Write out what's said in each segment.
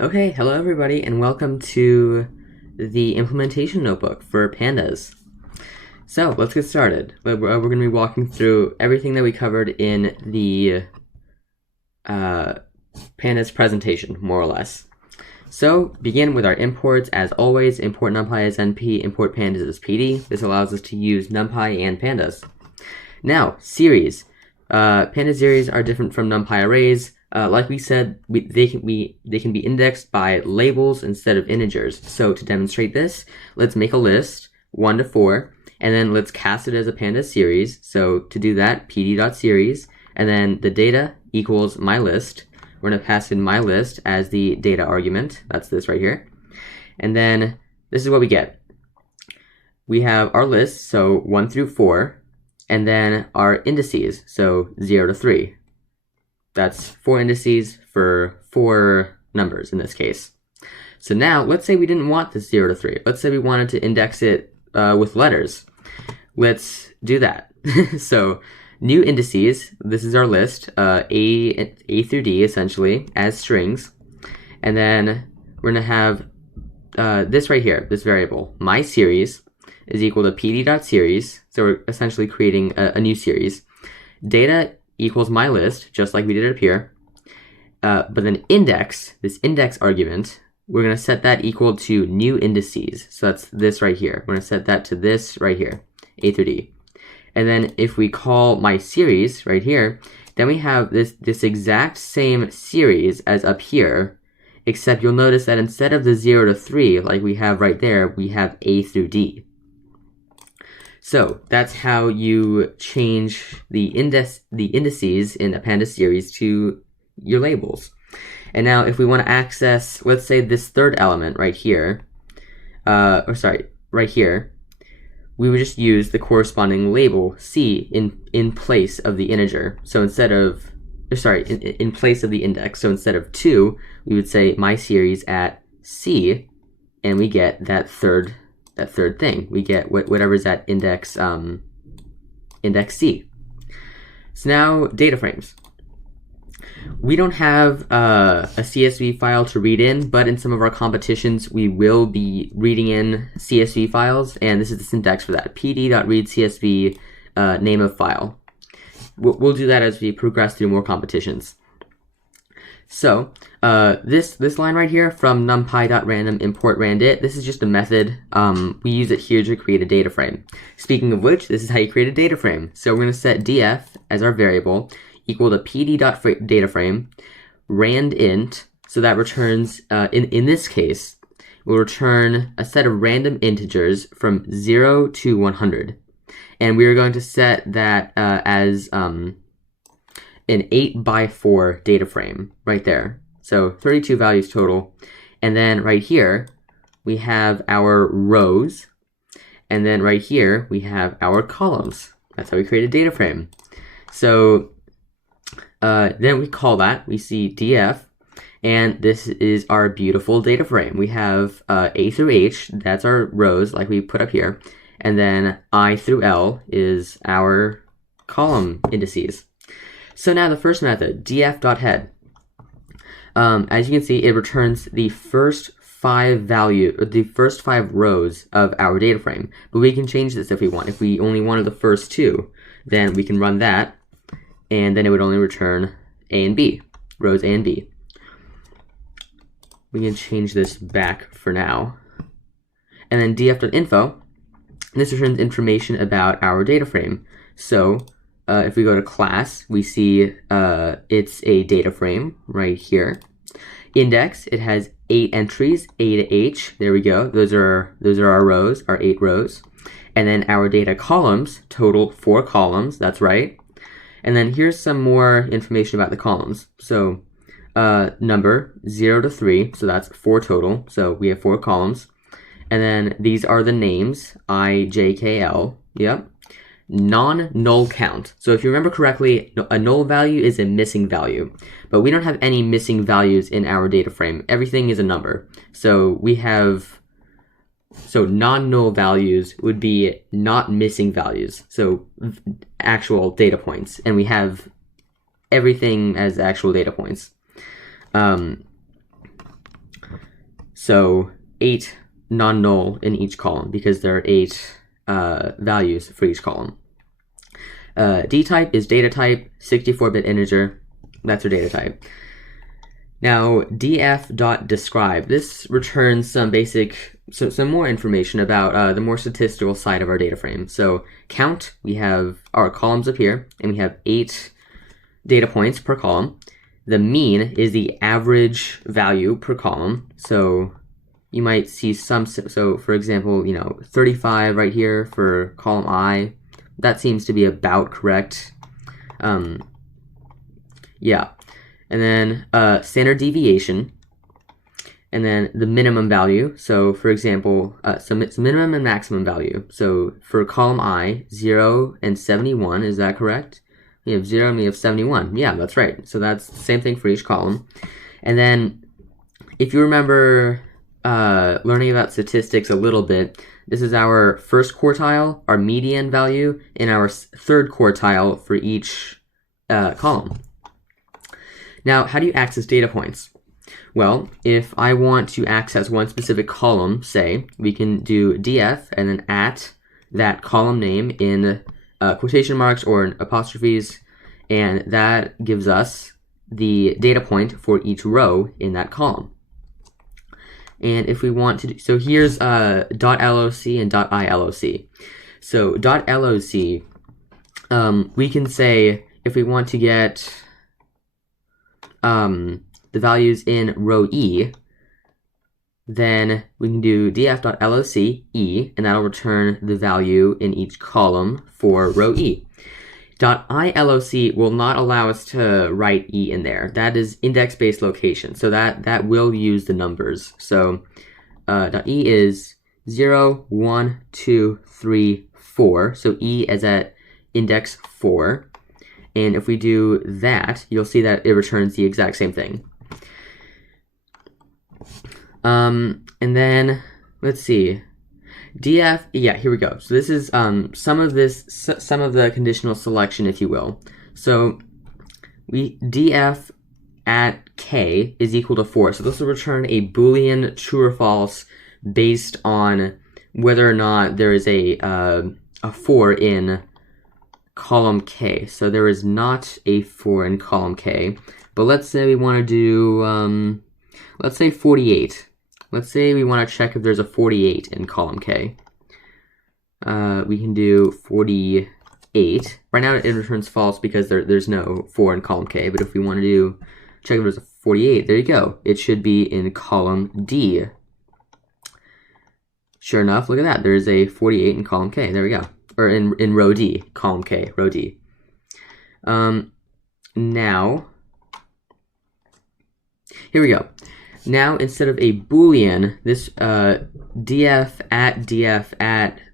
Okay, hello everybody, and welcome to the implementation notebook for Pandas. So let's get started. We're going to be walking through everything that we covered in the Pandas presentation, more or less. So begin with our imports. As always, import numpy as np, import pandas as pd. This allows us to use numpy and pandas. Now, series. Pandas series are different from numpy arrays. Like we said, they can be indexed by labels instead of integers. So to demonstrate this, let's make a list 1 to 4, and then let's cast it as a pandas series. So to do that, pd.series, and then the data equals my list. We're going to pass in my list as the data argument. That's this right here. And then this is what we get. We have our list, so 1 through 4, and then our indices, so 0 to 3. That's 4 indices for 4 numbers in this case. So now, let's say we didn't want this 0 to 3. Let's say we wanted to index it with letters. Let's do that. So, new indices, this is our list, A through D, essentially, as strings. And then we're going to have this right here, this variable, my series, is equal to pd.series. So we're essentially creating a new series. Data equals my list, just like we did it up here. But then index, this index argument, we're going to set that equal to new indices. So that's this right here. We're going to set that to this right here, A through D. And then if we call my series right here, then we have this exact same series as up here, except you'll notice that instead of the 0 to 3, like we have right there, we have A through D. So that's how you change the indices in a pandas series to your labels. And now if we want to access, let's say this third element right here, right here, we would just use the corresponding label C in place of the integer. So instead of, in place of the index. So instead of 2, we would say my series at C, and we get that third thing. We get whatever's at index index C. So now data frames. We don't have a CSV file to read in, but in some of our competitions we will be reading in CSV files, and this is the syntax for that: pd.readcsv name of file. We'll do that as we progress through more competitions. So this line right here from numpy.random import randit, this is just a method. We use it here to create a data frame. Speaking of which, this is how you create a data frame. So we're going to set df as our variable equal to pd.dataframe randint. So that returns, in this case, will return a set of random integers from 0 to 100. And we are going to set that as an 8x4 data frame right there. So 32 values total. And then right here, we have our rows. And then right here, we have our columns. That's how we create a data frame. So then we call that, we see df, and this is our beautiful data frame. We have A through H, that's our rows like we put up here. And then I through L is our column indices. So now the first method, df.head. As you can see, it returns the first 5 rows of our data frame. But we can change this if we want. If we only wanted the first 2, then we can run that, and then it would only return A and B, rows A and B. We can change this back for now. And then df.info, this returns information about our data frame. So if we go to class, we see it's a data frame right here. Index, it has 8 entries, A to H. There we go. Those are our rows, our 8 rows. And then our data columns total 4 columns. That's right. And then here's some more information about the columns. So number 0 to 3, so that's 4 total. So we have 4 columns. And then these are the names, I, J, K, L. Yep. Non-null count. So if you remember correctly, a null value is a missing value. But we don't have any missing values in our data frame. Everything is a number. So we have, so non-null values would be not missing values. So actual data points. And we have everything as actual data points. So 8 non-null in each column because there are 8 values for each column. D-type is data type, 64-bit integer. That's our data type. Now, df.describe. This returns some more information about the more statistical side of our data frame. So count, we have our columns up here, and we have 8 data points per column. The mean is the average value per column. So you might see so for example, 35 right here for column I. That seems to be about correct. Yeah. And then standard deviation, and then the minimum value. So for example, so it's minimum and maximum value. So for column I, 0 and 71, is that correct? We have 0 and we have 71. Yeah, that's right. So that's the same thing for each column. And then if you remember learning about statistics a little bit, this is our first quartile, our median value, and our third quartile for each column. Now, how do you access data points? Well, if I want to access one specific column, say, we can do df and then at that column name in quotation marks or in apostrophes, and that gives us the data point for each row in that column. And if we want to, so here's .loc and .iloc. So .loc, we can say if we want to get the values in row E, then we can do df.loc E, and that'll return the value in each column for row E. .iloc will not allow us to write E in there. That is index-based location, so that will use the numbers. So .e is 0, 1, 2, 3, 4. So E is at index 4. And if we do that, you'll see that it returns the exact same thing. And then, let's see. df, yeah, here we go. So this is some of the conditional selection, if you will. So df at k is equal to 4. So this will return a Boolean true or false based on whether or not there is a 4 in column K. So there is not a 4 in column K. But let's say we want to do, let's say 48. Let's say we want to check if there's a 48 in column K. We can do 48. Right now it returns false because there's no 4 in column K. But if we want to check if there's a 48, there you go. It should be in column D. Sure enough, look at that. There's a 48 in column K. There we go. Or in row D, column K, row D. Now, here we go. Now, instead of a Boolean, this df at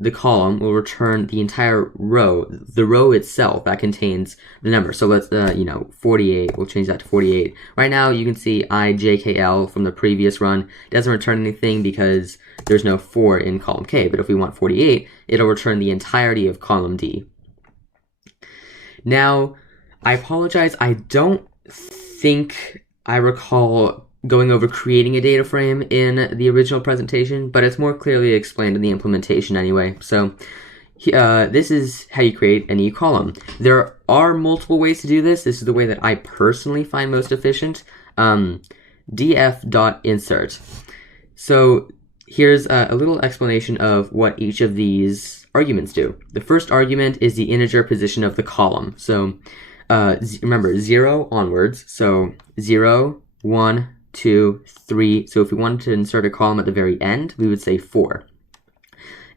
the column will return the entire row, the row itself that contains the number. So let's, 48, we'll change that to 48. Right now, you can see ijkl from the previous run. It doesn't return anything because there's no 4 in column K. But if we want 48, it'll return the entirety of column D. Now, I apologize. I don't think I recall going over creating a data frame in the original presentation, but it's more clearly explained in the implementation anyway. So this is how you create a new column. There are multiple ways to do this. This is the way that I personally find most efficient. df.insert. So here's a little explanation of what each of these arguments do. The first argument is the integer position of the column. So remember, 0 onwards. So 0, 1, 2, 3. So if we wanted to insert a column at the very end, we would say 4.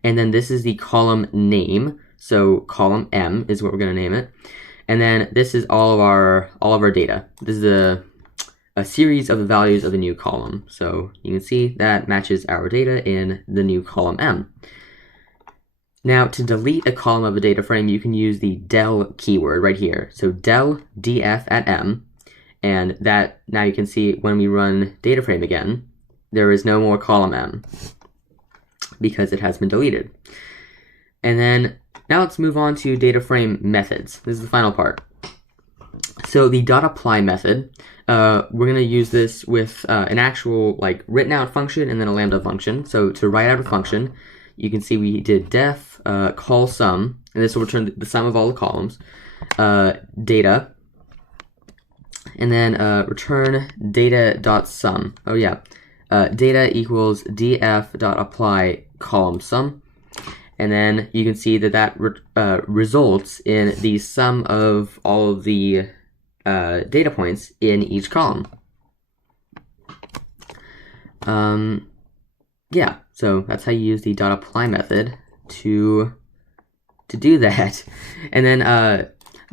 And then this is the column name. So column M is what we're going to name it. And then this is all of our data. This is a series of the values of the new column. So you can see that matches our data in the new column M. Now, to delete a column of a data frame, you can use the del keyword right here. So del df at M. And that, now you can see when we run data frame again, there is no more column M because it has been deleted. And then now let's move on to data frame methods. This is the final part. So the dot apply method, we're going to use this with an actual like written out function and then a lambda function. So to write out a function, you can see we did def call sum, and this will return the sum of all the columns, data, and then return data.sum. Oh yeah, data equals df.apply column sum. And then you can see that results in the sum of all of the data points in each column. Yeah, so that's how you use the .apply method to do that. And then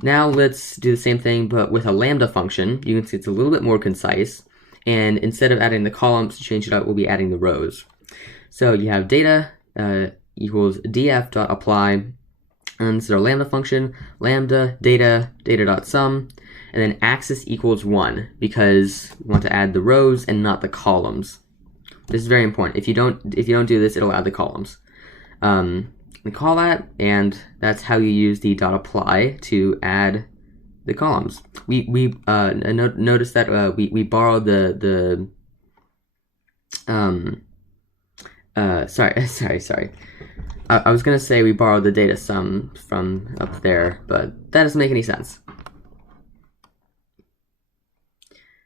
now let's do the same thing, but with a lambda function. You can see it's a little bit more concise. And instead of adding the columns to change it up, we'll be adding the rows. So you have data equals df.apply, and this is our lambda function, lambda data.sum, and then axis equals 1 because we want to add the rows and not the columns. This is very important. If you don't do this, it'll add the columns. We call that, and that's how you use the .apply to add the columns. We notice that we borrowed sorry. I was gonna say we borrowed the data sum from up there, but that doesn't make any sense.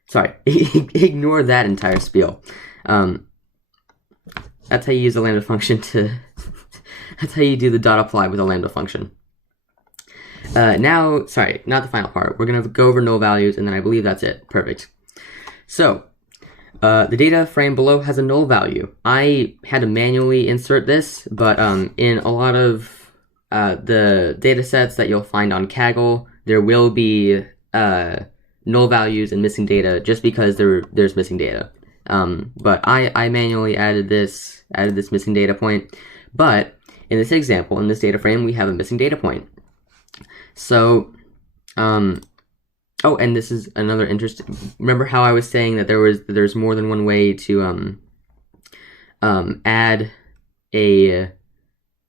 Sorry, ignore that entire spiel. That's how you use a lambda function to. That's how you do the .apply with a lambda function. Now, sorry, not the final part. We're gonna go over null values, and then I believe that's it. Perfect. So. The data frame below has a null value. I had to manually insert this, but in a lot of the data sets that you'll find on Kaggle, there will be null values and missing data just because there's missing data. But I manually added this missing data point. But in this example, in this data frame, we have a missing data point. So, oh, and this is another interesting. Remember how I was saying that there's more than one way to add a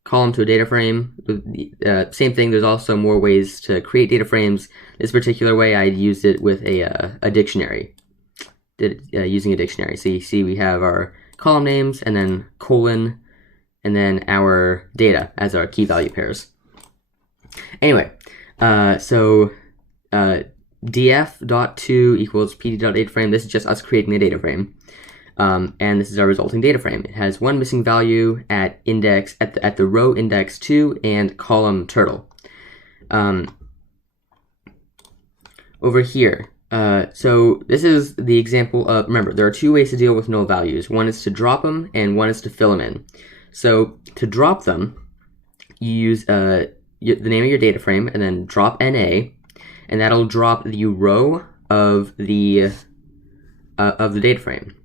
column to a data frame. Same thing. There's also more ways to create data frames. This particular way, I used it with a dictionary. Using a dictionary. So you see, we have our column names and then colon, and then our data as our key value pairs. Anyway, so. df.to equals pd.dataframe. This is just us creating a data frame. And this is our resulting data frame. It has one missing value at the row index 2 and column turtle. Over here, so this is the example of, remember, there are two ways to deal with null values. One is to drop them and one is to fill them in. So to drop them, you use the name of your data frame and then drop NA, and that'll drop the row of the data frame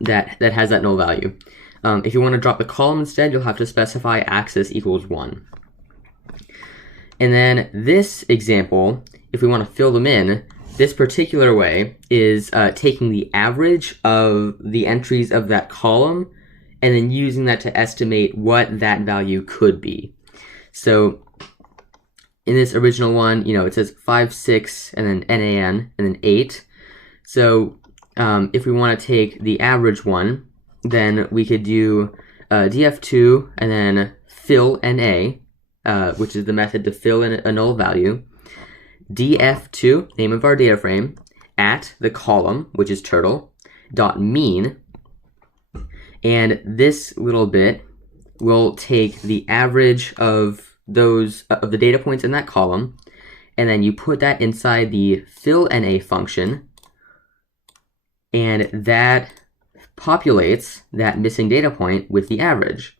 that has that null value. If you want to drop the column instead, you'll have to specify axis equals 1. And then this example, if we want to fill them in, this particular way is taking the average of the entries of that column and then using that to estimate what that value could be. So in this original one, it says 5, 6, and then NaN, and then 8. So if we want to take the average one, then we could do df2 and then fill NA, which is the method to fill in a null value, df2, name of our data frame, at the column, which is turtle, dot mean, and this little bit will take the average of the data points in that column, and then you put that inside the fill NA function, and that populates that missing data point with the average.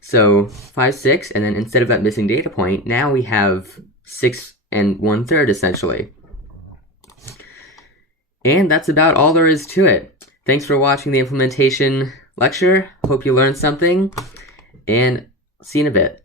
So 5, 6, and then instead of that missing data point, now we have 6 1/3 essentially. And that's about all there is to it. Thanks for watching the implementation lecture. Hope you learned something, and see you in a bit.